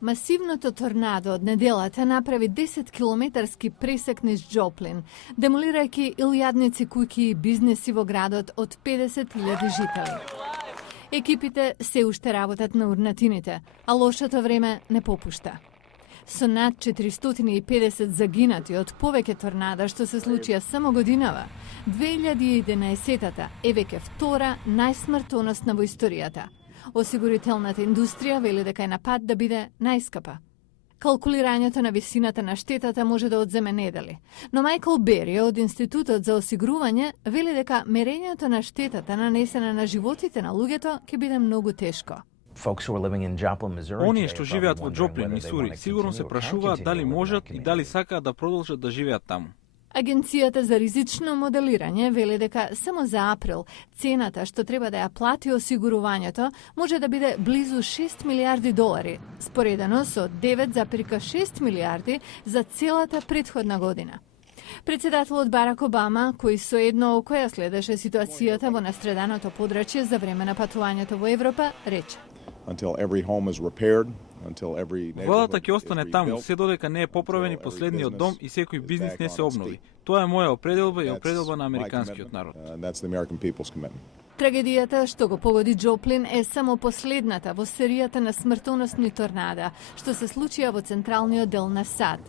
Масивното торнадо од неделата направи 10-километарски пресек низ Джоплин, демолирајќи илјадници куќи и бизнеси во градот од 50.000 жители. Екипите се уште работат на урнатините, а лошото време не попушта. Со над 450 загинати од повеќе торнада што се случија само годинава, 2011-та е веќе втора најсмртоносна во историјата. Осигурителната индустрија вели дека е на пат да биде најскапа. Калкулирањето на висината на штетата може да одземе недели, но Мајкл Бери од Институтот за осигурување вели дека мерењето на штетата нанесена на животите на луѓето ќе биде многу тешко. Оние што живеат во Джоплин, Мисури, сигурно се прашуваат дали можат и дали сакаат да продолжат да живеат таму. Агенцијата за ризично моделирање вели дека само за април цената што треба да ја плати осигурувањето може да биде близу 6 милиарди долари, споредено со 9,6 милиарди за целата претходна година. Председателот Барак Обама, кој со едно око ја следеше ситуацијата во настреданото подрачје за време на патувањето во Европа, рече: Владата ќе остане таму, се додека не е поправен и последниот дом и секој бизнис не се обнови. Тоа е моја определба и определба на американскиот народ. Трагедијата што го погоди Джоплин е само последната во серијата на смртоносни торнада што се случија во централниот дел на САД.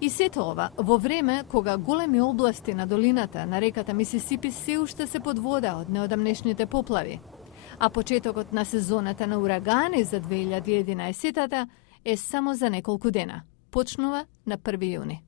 И сето ова во време кога големи области на долината на реката Мисисипи се уште се под вода од неодамнешните поплави. А почетокот на сезоната на урагани за 2011-та е само за неколку дена. Почнува на 1 јуни.